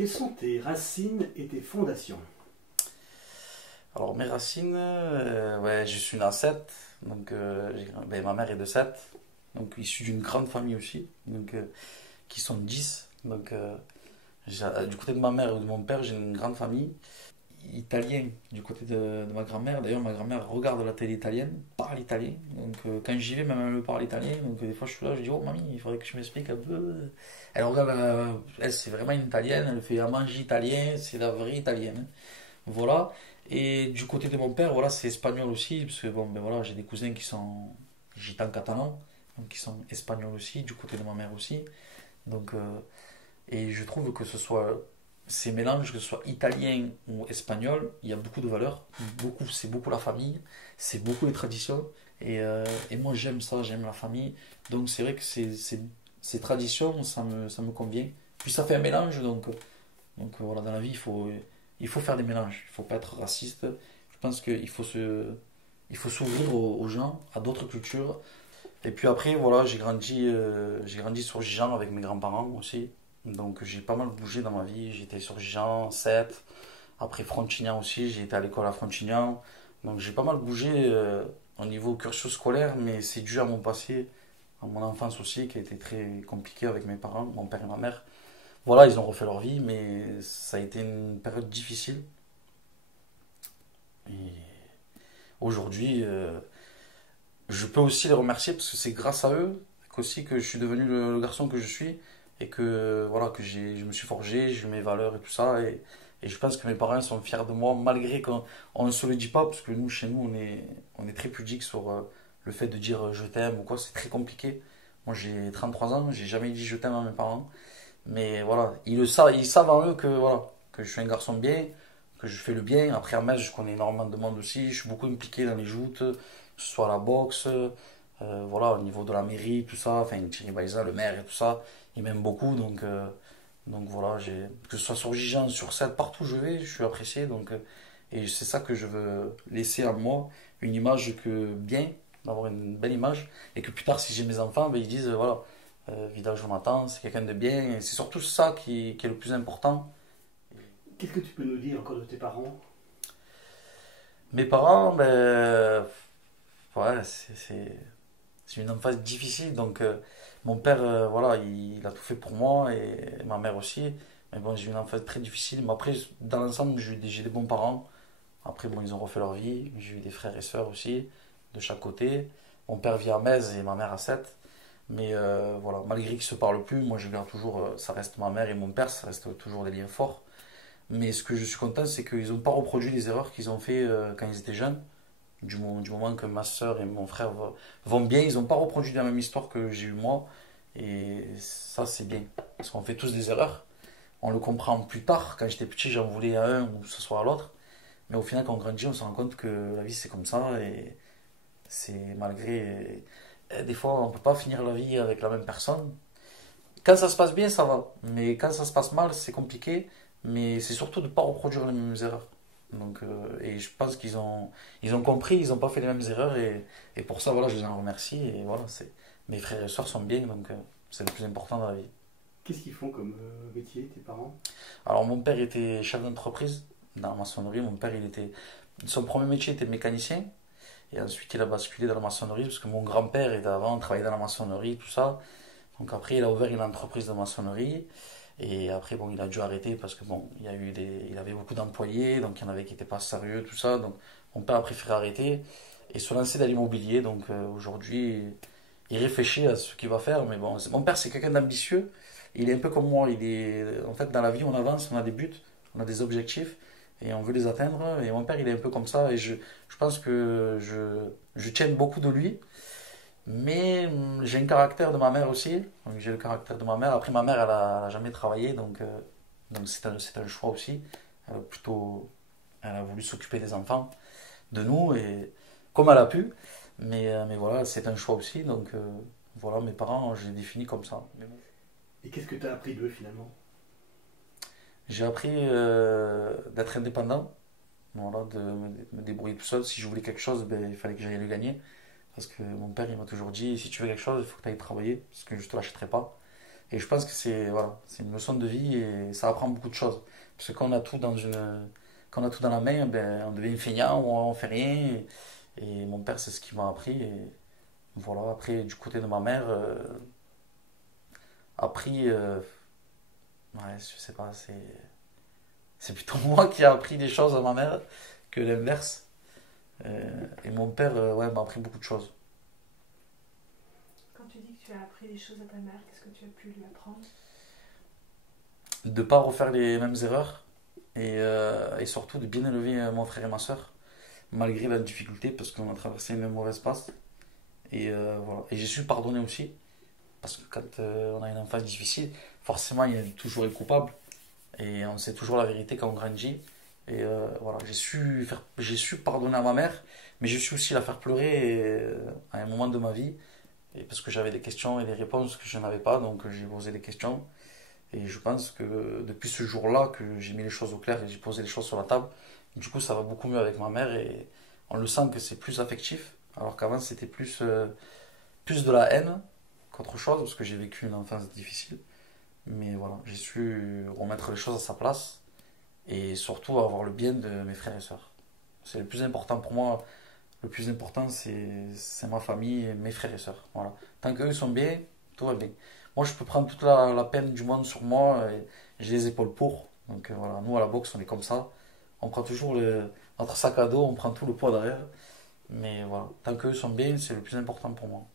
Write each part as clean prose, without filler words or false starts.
Quelles sont tes racines et tes fondations? Alors mes racines, ouais, je suis né à Sète, donc ben, ma mère est de Sète, donc issue d'une grande famille aussi, donc qui sont 10. Donc du côté de ma mère ou de mon père, j'ai une grande famille italienne du côté de ma grand-mère. D'ailleurs, ma grand-mère regarde la télé italienne, parle italien. Donc quand j'y vais, même elle me parle italien. Donc des fois, je suis là, je dis, oh mamie, il faudrait que je m'explique un peu. Elle regarde, elle, c'est vraiment une italienne, elle fait à manger italien, c'est la vraie italienne. Voilà. Et du côté de mon père, voilà, c'est espagnol aussi, parce que bon, ben voilà, j'ai des cousins qui sont gitans catalans, donc qui sont espagnols aussi, du côté de ma mère aussi. Donc, et je trouve que ce soit ces mélanges, que ce soit italien ou espagnol, il y a beaucoup de valeurs. Beaucoup, c'est beaucoup la famille, c'est beaucoup les traditions. Et moi, j'aime ça, j'aime la famille. Donc, c'est vrai que ces traditions, ça me convient. Puis ça fait un mélange, donc voilà, dans la vie, il faut faire des mélanges. Il ne faut pas être raciste. Je pense qu'il faut il faut s'ouvrir aux gens, à d'autres cultures. Et puis après, voilà, j'ai grandi sur Gijan avec mes grands-parents aussi. Donc j'ai pas mal bougé dans ma vie. J'étais sur Gijan, Sète, après Frontignan aussi. J'ai été à l'école à Frontignan. Donc j'ai pas mal bougé au niveau cursus scolaire, mais c'est dû à mon passé, à mon enfance aussi, qui a été très compliquée avec mes parents, mon père et ma mère. Voilà, ils ont refait leur vie, mais ça a été une période difficile. Et aujourd'hui, je peux aussi les remercier parce que c'est grâce à eux qu'aussi que je suis devenu le garçon que je suis et que voilà que je me suis forgé, j'ai eu mes valeurs et tout ça et je pense que mes parents sont fiers de moi malgré qu'on ne se le dit pas parce que nous chez nous on est très pudique sur le fait de dire je t'aime ou quoi, c'est très compliqué. Moi j'ai 33 ans, j'ai jamais dit je t'aime à mes parents. Mais voilà, ils savent en eux que, voilà, que je suis un garçon bien, que je fais le bien. Après, à Metz, je connais énormément de monde aussi. Je suis beaucoup impliqué dans les joutes, que ce soit à la boxe, voilà, au niveau de la mairie, tout ça. Enfin, Thierry Baïza, le maire et tout ça, il m'aime beaucoup. Donc voilà, que ce soit sur Gijan, sur Sète, partout où je vais, je suis apprécié. Et c'est ça que je veux laisser à moi, une image que bien, d'avoir une belle image. Et que plus tard, si j'ai mes enfants, ben, ils disent, voilà. Vidal Jonathan, c'est quelqu'un de bien, et c'est surtout ça qui est le plus important. Qu'est-ce que tu peux nous dire encore de tes parents? Mes parents, ben, ouais, c'est une enfance difficile, donc mon père, voilà, il a tout fait pour moi, et ma mère aussi, mais bon, j'ai eu une enfance très difficile, mais après, dans l'ensemble, j'ai des bons parents, après, bon, ils ont refait leur vie, j'ai eu des frères et sœurs aussi, de chaque côté, mon père vit à Metz et ma mère à Sète. Mais voilà, malgré qu'ils ne se parlent plus, moi je garde toujours, ça reste ma mère et mon père, ça reste toujours des liens forts. Mais ce que je suis content, c'est qu'ils n'ont pas reproduit les erreurs qu'ils ont fait quand ils étaient jeunes. Du moment que ma soeur et mon frère vont bien, ils n'ont pas reproduit la même histoire que j'ai eu moi. Et ça, c'est bien. Parce qu'on fait tous des erreurs. On le comprend plus tard. Quand j'étais petit, j'en voulais à un ou que ce soit à l'autre. Mais au final, quand on grandit, on se rend compte que la vie, c'est comme ça. Et c'est malgré. Des fois, on ne peut pas finir la vie avec la même personne. Quand ça se passe bien, ça va. Mais quand ça se passe mal, c'est compliqué. Mais c'est surtout de ne pas reproduire les mêmes erreurs. Et je pense qu'ils ont compris, ils n'ont pas fait les mêmes erreurs. Et pour ça, voilà, je les en remercie. Et voilà, mes frères et sœurs sont bien, donc c'est le plus important dans la vie. Qu'est-ce qu'ils font comme métier, tes parents? Alors, mon père était chef d'entreprise dans la maçonnerie. Son premier métier était mécanicien. Et ensuite, il a basculé dans la maçonnerie parce que mon grand-père était avant, travaillait dans la maçonnerie, tout ça. Donc après, il a ouvert une entreprise de maçonnerie. Et après, bon, il a dû arrêter parce que bon, il avait beaucoup d'employés, donc il y en avait qui n'étaient pas sérieux, tout ça. Donc mon père a préféré arrêter et se lancer dans l'immobilier. Donc aujourd'hui, il réfléchit à ce qu'il va faire. Mais bon, mon père, c'est quelqu'un d'ambitieux. Il est un peu comme moi. En fait, dans la vie, on avance, on a des buts, on a des objectifs et on veut les atteindre. Et mon père, il est un peu comme ça. Et je pense que je tiens beaucoup de lui. Mais j'ai un caractère de ma mère aussi. Donc j'ai le caractère de ma mère. Après, ma mère, elle a jamais travaillé, donc c'est un choix aussi. Elle a voulu s'occuper des enfants, de nous, et comme elle a pu. Mais voilà, c'est un choix aussi. Donc voilà, mes parents, je les définis comme ça. Mais bon. Et qu'est-ce que tu as appris d'eux finalement? J'ai appris d'être indépendant, voilà, de me débrouiller tout seul. Si je voulais quelque chose, ben, il fallait que j'aille le gagner. Parce que mon père, il m'a toujours dit, si tu veux quelque chose, il faut que tu ailles travailler, parce que je te l'achèterai pas. Et je pense que c'est voilà, c'est une leçon de vie et ça apprend beaucoup de choses. Parce que quand on a tout dans la main, ben, on devient feignant ou on fait rien. Et mon père, c'est ce qui m'a appris. Et voilà, après, du côté de ma mère, appris, ouais, je sais pas, c'est plutôt moi qui ai appris des choses à ma mère que l'inverse. Et mon père, ouais, m'a appris beaucoup de choses. Quand tu dis que tu as appris des choses à ta mère, qu'est-ce que tu as pu lui apprendre? De pas refaire les mêmes erreurs et surtout de bien élever mon frère et ma soeur, malgré la difficulté, parce qu'on a traversé une mauvaise passe. Et voilà. Et j'ai su pardonner aussi, parce que quand on a une enfance difficile, forcément, il y a toujours les coupables. Et on sait toujours la vérité quand on grandit. Et voilà, j'ai su pardonner à ma mère, mais j'ai su aussi la faire pleurer à un moment de ma vie. Et parce que j'avais des questions et des réponses que je n'avais pas, donc j'ai posé des questions. Et je pense que depuis ce jour-là que j'ai mis les choses au clair et j'ai posé les choses sur la table, du coup ça va beaucoup mieux avec ma mère et on le sent que c'est plus affectif, alors qu'avant c'était plus de la haine qu'autre chose, parce que j'ai vécu une enfance difficile. Mais voilà, j'ai su remettre les choses à sa place et surtout avoir le bien de mes frères et sœurs. C'est le plus important pour moi. Le plus important, c'est ma famille et mes frères et sœurs. Voilà. Tant qu'eux sont bien, tout va bien. Moi, je peux prendre toute la peine du monde sur moi et j'ai les épaules pour. Donc voilà, nous à la boxe, on est comme ça. On prend toujours notre sac à dos, on prend tout le poids derrière. Mais voilà, tant qu'eux sont bien, c'est le plus important pour moi.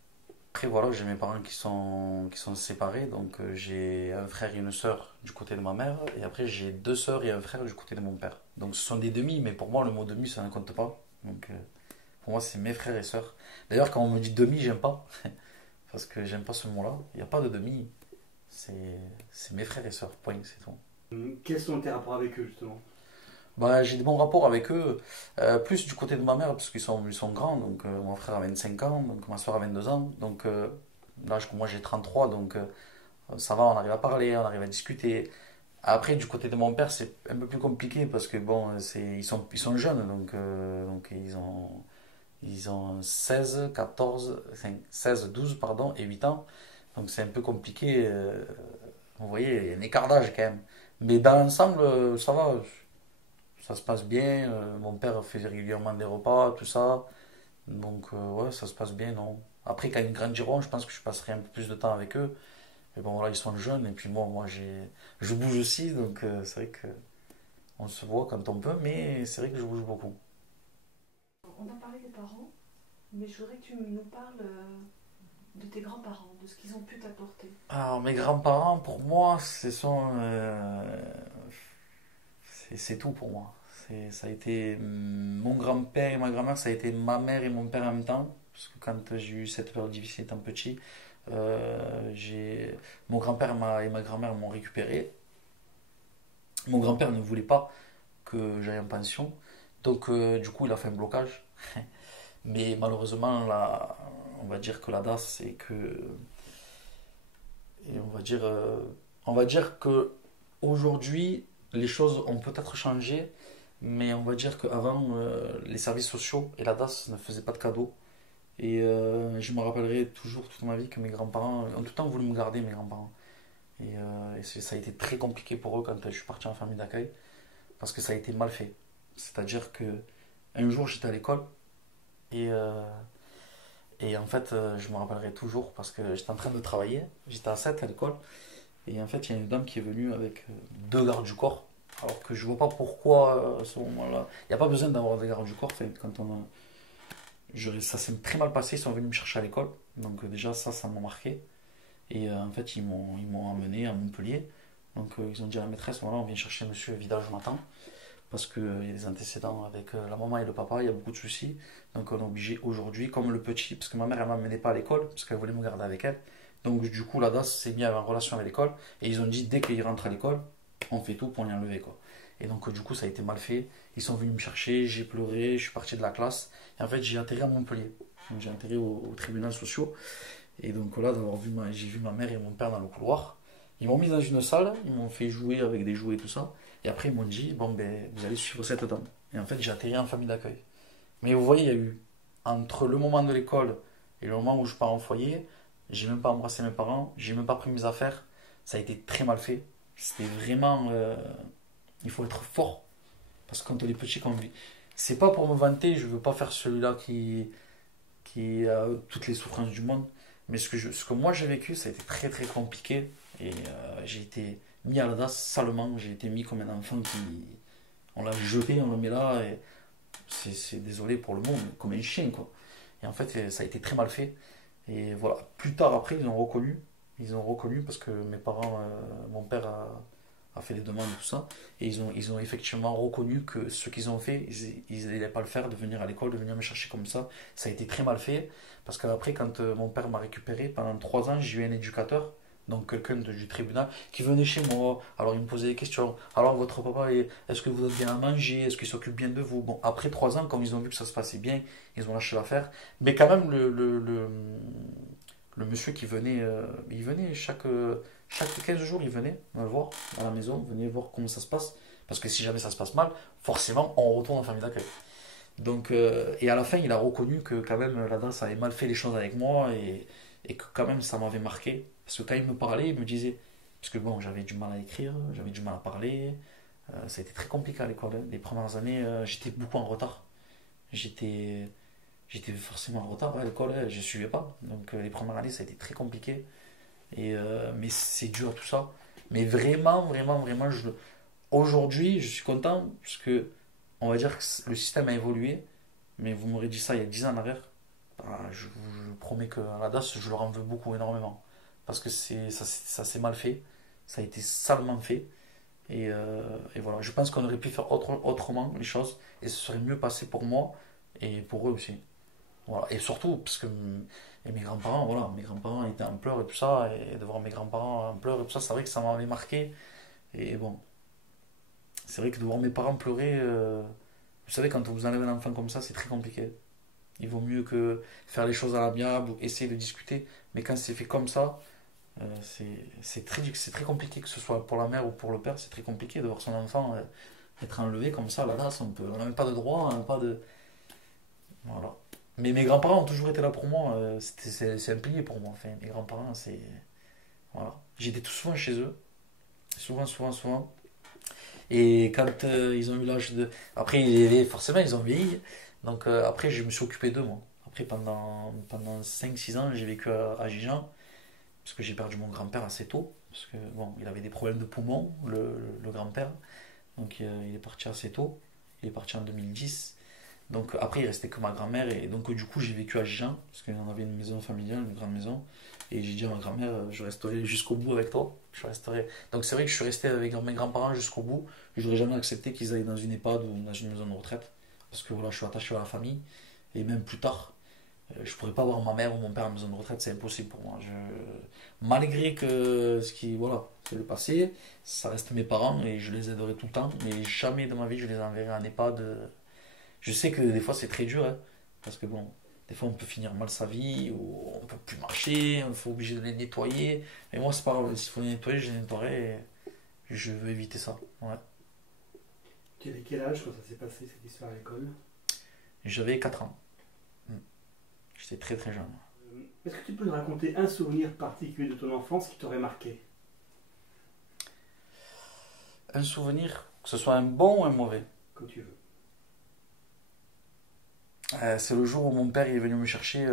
Après, voilà, j'ai mes parents qui sont séparés. Donc j'ai un frère et une sœur du côté de ma mère. Et après, j'ai deux sœurs et un frère du côté de mon père. Donc ce sont des demi, mais pour moi, le mot demi, ça ne compte pas. Donc pour moi, c'est mes frères et sœurs. D'ailleurs, quand on me dit demi, j'aime pas. Parce que j'aime pas ce mot-là. Il n'y a pas de demi. C'est mes frères et sœurs. Point, c'est tout. Quels sont tes rapports avec eux, justement? Bah, j'ai de bons rapports avec eux. Plus du côté de ma mère, parce qu'ils sont grands. Donc, mon frère a 25 ans, donc ma soeur a 22 ans. Donc, là, moi, j'ai 33. Donc, ça va, on arrive à parler, on arrive à discuter. Après, du côté de mon père, c'est un peu plus compliqué parce que, bon, ils sont jeunes. Donc ils ont 16, 14, 16, 12 pardon, et 8 ans. Donc c'est un peu compliqué. Vous voyez, il y a un écart d'âge quand même. Mais dans l'ensemble, ça va. Ça se passe bien. Mon père fait régulièrement des repas, tout ça. Donc ouais, ça se passe bien, non. Après, quand ils grandiront, je pense que je passerai un peu plus de temps avec eux. Mais bon, voilà, ils sont jeunes. Et puis moi je bouge aussi. Donc c'est vrai que on se voit quand on peut. Mais c'est vrai que je bouge beaucoup. On a parlé des parents, mais je voudrais que tu nous parles de tes grands-parents, de ce qu'ils ont pu t'apporter. Alors, mes grands-parents, pour moi, c'est tout pour moi. Ça a été mon grand-père et ma grand-mère, ça a été ma mère et mon père en même temps. Parce que quand j'ai eu cette période difficile étant petit, mon grand-père et ma grand-mère m'ont récupéré. Mon grand-père ne voulait pas que j'aille en pension. Donc, du coup, il a fait un blocage. Mais malheureusement, là, on va dire que la DAS, c'est que. Et on va dire que aujourd'hui, les choses ont peut-être changé, mais on va dire qu'avant, les services sociaux et la DAS ne faisaient pas de cadeaux. Et je me rappellerai toujours toute ma vie que mes grands-parents ont tout le temps voulu me garder, mes grands-parents. Et ça a été très compliqué pour eux quand je suis parti en famille d'accueil, parce que ça a été mal fait. C'est-à-dire que un jour, j'étais à l'école et, et en fait, je me rappellerai toujours parce que j'étais en train de travailler, j'étais à 7 à l'école, et en fait, il y a une dame qui est venue avec deux gardes du corps, alors que je vois pas pourquoi à ce moment-là. Il n'y a pas besoin d'avoir des gardes du corps, enfin, quand on a. Ça s'est très mal passé, ils sont venus me chercher à l'école, donc déjà ça m'a marqué. Et en fait, ils m'ont emmené à Montpellier. Donc ils ont dit à la maîtresse, voilà, on vient chercher monsieur Vidal Jonathan, parce qu'il y a des antécédents avec la maman et le papa, il y a beaucoup de soucis. Donc on est obligé aujourd'hui, comme le petit, parce que ma mère elle m'amenait pas à l'école, parce qu'elle voulait me garder avec elle. Donc du coup la DAS s'est mis en relation avec l'école, et ils ont dit dès qu'il rentre à l'école, on fait tout pour l'y enlever quoi. Et donc du coup ça a été mal fait, ils sont venus me chercher, j'ai pleuré, je suis parti de la classe, et en fait j'ai atterri à Montpellier. Donc, j'ai atterri au tribunal social, et donc là j'ai vu ma mère et mon père dans le couloir. Ils m'ont mis dans une salle, ils m'ont fait jouer avec des jouets et tout ça. Et après, ils m'ont dit, bon, ben, vous allez suivre cette dame. Et en fait, j'ai atterri en famille d'accueil. Mais vous voyez, il y a eu, entre le moment de l'école et le moment où je pars en foyer, j'ai même pas embrassé mes parents, j'ai même pas pris mes affaires. ça a été très mal fait. C'était vraiment. Il faut être fort. Parce que quand on est petit, quand on vit. C'est pas pour me vanter, je veux pas faire celui-là qui a toutes les souffrances du monde. Mais ce que moi j'ai vécu, ça a été très très compliqué. Et j'ai été mis à la DAS salement. J'ai été mis comme un enfant qui. On l'a jeté, on l'a mis là. Et c'est désolé pour le monde, comme un chien quoi. Et en fait, ça a été très mal fait. Et voilà, plus tard après, ils ont reconnu. Ils ont reconnu parce que mes parents, mon père a fait des demandes et tout ça. Et ils ont effectivement reconnu que ce qu'ils ont fait, ils n'allaient pas le faire, de venir à l'école, de venir me chercher comme ça. Ça a été très mal fait. Parce qu'après, quand mon père m'a récupéré, pendant 3 ans, j'ai eu un éducateur. Donc quelqu'un du tribunal qui venait chez moi, alors il me posait des questions. Alors votre papa, est-ce que vous avez bien à manger? Est-ce qu'il s'occupe bien de vous? Bon, après 3 ans, comme ils ont vu que ça se passait bien, ils ont lâché l'affaire. Mais quand même, le monsieur qui venait, il venait chaque 15 jours, il venait me voir à la maison, venait voir comment ça se passe. Parce que si jamais ça se passe mal, forcément, on retourne en famille d'accueil. Donc, et à la fin, il a reconnu que quand même la danse avait mal fait les choses avec moi et que quand même ça m'avait marqué. Parce que quand il me parlait, il me disait, parce que bon, j'avais du mal à écrire, j'avais du mal à parler, ça a été très compliqué à l'école, hein. Les premières années, j'étais beaucoup en retard. J'étais, j'étais forcément en retard, ouais, à l'école, je ne suivais pas. Donc les premières années, ça a été très compliqué. Mais c'est dû à tout ça. Mais vraiment, vraiment, vraiment, aujourd'hui, je suis content parce que on va dire que le système a évolué. Mais vous m'aurez dit ça il y a 10 ans en arrière. Bah, je vous promets qu'à la DAS, je leur en veux beaucoup, énormément. Parce que ça s'est mal fait. Ça a été salement fait. Et voilà, je pense qu'on aurait pu faire autrement les choses. Et ce serait mieux passé pour moi et pour eux aussi. Voilà. Et surtout, parce que et mes grands-parents, voilà, mes grands-parents étaient en pleurs et tout ça. Et de voir mes grands-parents en pleurs et tout ça, c'est vrai que ça m'avait marqué. Et bon, c'est vrai que de voir mes parents pleurer, vous savez, quand on vous enlève un enfant comme ça, c'est très compliqué. Il vaut mieux que faire les choses à l'amiable ou essayer de discuter. Mais quand c'est fait comme ça, c'est très compliqué, que ce soit pour la mère ou pour le père, c'est très compliqué de voir son enfant être enlevé comme ça. Là, on n'a même pas de droit, on n'a pas de. Voilà. Mais mes grands-parents ont toujours été là pour moi. C'est un pilier pour moi. Enfin, mes grands-parents, c'est. Voilà. J'étais tout souvent chez eux. Souvent, souvent, souvent. Et quand ils ont eu l'âge de. Après, forcément, ils ont vieilli. Donc, après, je me suis occupé d'eux, moi. Après, pendant 5 6 ans, j'ai vécu à Gijan. Parce que j'ai perdu mon grand-père assez tôt. Parce que, bon, il avait des problèmes de poumons, le grand-père. Donc, il est parti assez tôt. Il est parti en 2010. Donc, après, il restait que ma grand-mère. Et donc, du coup, j'ai vécu à Gijan. Parce qu'on avait une maison familiale, une grande maison. Et j'ai dit à ma grand-mère, je resterai jusqu'au bout avec toi. Je resterai. Donc, c'est vrai que je suis resté avec mes grands-parents jusqu'au bout. Je n'aurais jamais accepté qu'ils aillent dans une EHPAD ou dans une maison de retraite. Parce que voilà, je suis attaché à la famille. Et même plus tard, je pourrais pas voir ma mère ou mon père en maison de retraite, c'est impossible pour moi. Malgré que voilà, c'est le passé, ça reste mes parents et je les aiderai tout le temps, mais jamais de ma vie je les enverrai en EHPAD. Je sais que des fois c'est très dur, hein, parce que bon, des fois on peut finir mal sa vie, ou on peut plus marcher, il faut obligé de les nettoyer. Mais moi c'est pas grave, s'il faut les nettoyer, je les nettoierai et je veux éviter ça. Ouais. Tu avais quel âge quand ça s'est passé cette histoire à l'école? J'avais 4 ans. J'étais très très jeune. Est-ce que tu peux nous raconter un souvenir particulier de ton enfance qui t'aurait marqué? Un souvenir, que ce soit un bon ou un mauvais. Comme tu veux. C'est le jour où mon père est venu me chercher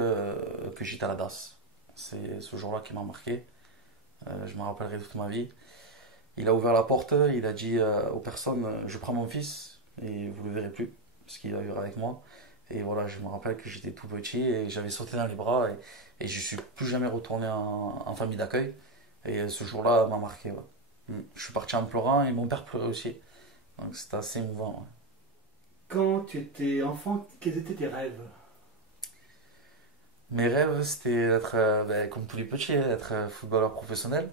que j'étais à la DAS. C'est ce jour-là qui m'a marqué. Je m'en rappellerai toute ma vie. Il a ouvert la porte, il a dit aux personnes, je prends mon fils et vous le verrez plus, parce qu'il va vivre avec moi. Et voilà, je me rappelle que j'étais tout petit et j'avais sauté dans les bras et je suis plus jamais retourné en famille d'accueil. Et ce jour-là m'a marqué. Ouais. Je suis parti en pleurant et mon père pleurait aussi. Donc c'était assez émouvant. Ouais. Quand tu étais enfant, quels étaient tes rêves? Mes rêves, c'était d'être, comme tous les petits, être footballeur professionnel.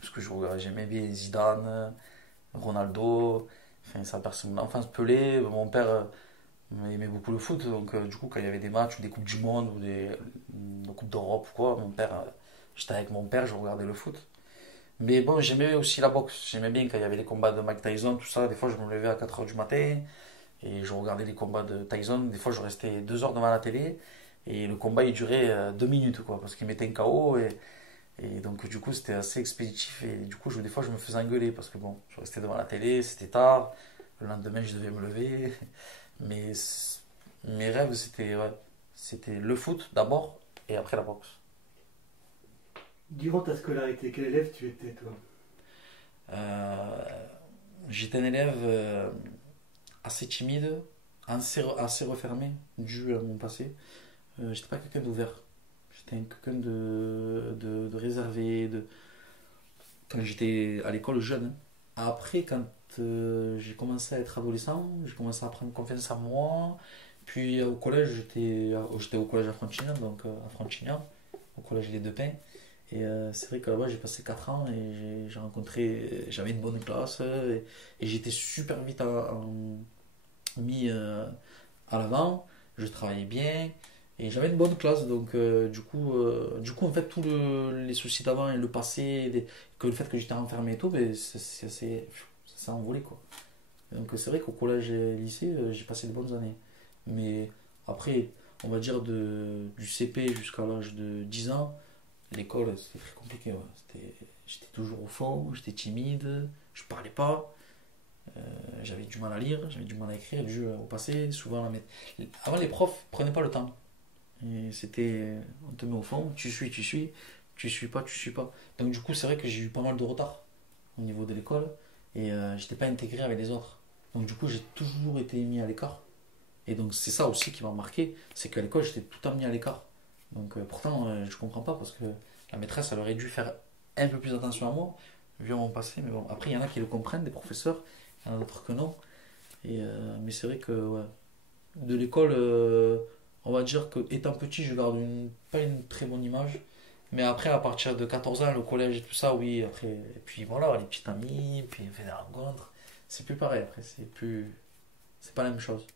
Parce que j'aimais bien Zidane, Ronaldo, enfin, ça a bercé mon enfance. Pelé, mon père aimait beaucoup le foot, donc du coup, quand il y avait des matchs ou des Coupes du Monde ou des Coupes d'Europe ou quoi, j'étais avec mon père, je regardais le foot. Mais bon, j'aimais aussi la boxe. J'aimais bien quand il y avait les combats de Mike Tyson, tout ça. Des fois, je me levais à 4 heures du matin et je regardais les combats de Tyson. Des fois, je restais 2 heures devant la télé et le combat, il durait 2 minutes, quoi, parce qu'il mettait un KO. Et donc, du coup, c'était assez expéditif. Et du coup, des fois, je me faisais engueuler parce que bon, je restais devant la télé, c'était tard. Le lendemain, je devais me lever. Mais mes rêves, c'était ouais, c'était le foot d'abord et après la boxe. Durant ta scolarité, quel élève tu étais, toi? Euh, J'étais un élève assez timide, assez refermé, dû à mon passé. J'étais pas quelqu'un d'ouvert. J'étais quelqu'un de réservé. Quand j'étais à l'école jeune, hein. Après, quand j'ai commencé à être adolescent, j'ai commencé à prendre confiance en moi. Puis au collège, j'étais au collège à Frontignan, donc à Frontignan, au collège Les Deux Pins. Et c'est vrai que là-bas, j'ai passé 4 ans et j'ai rencontré, j'avais une bonne classe et j'étais super vite mis à l'avant. Je travaillais bien et j'avais une bonne classe. Donc, en fait, tous les soucis d'avant et le passé, que le fait que j'étais enfermé et tout, ben, ça s'est envolé quoi. Donc, c'est vrai qu'au collège et lycée, j'ai passé de bonnes années. Mais après, on va dire du CP jusqu'à l'âge de 10 ans, l'école, c'était très compliqué. Ouais. J'étais toujours au fond, j'étais timide, je parlais pas, j'avais du mal à lire, j'avais du mal à écrire, dû au passé. Souvent, avant, les profs prenaient pas le temps. Et c'était, on te met au fond, tu suis pas, tu suis pas. Donc, du coup, c'est vrai que j'ai eu pas mal de retard au niveau de l'école et j'étais pas intégré avec les autres. Donc, du coup, j'ai toujours été mis à l'écart. Et donc, c'est ça aussi qui m'a marqué, c'est qu'à l'école, j'étais tout le temps mis à l'écart. Donc, pourtant, je comprends pas parce que la maîtresse, elle aurait dû faire un peu plus attention à moi, vu mon passé. Mais bon, après, il y en a qui le comprennent, des professeurs, il y en a d'autres que non. Mais c'est vrai que, ouais, de l'école, on va dire que étant petit, je garde pas une très bonne image. Mais après, à partir de 14 ans, le collège et tout ça, oui, après. Et puis voilà, les petits amis, puis on fait des rencontres. C'est plus pareil après, c'est pas la même chose.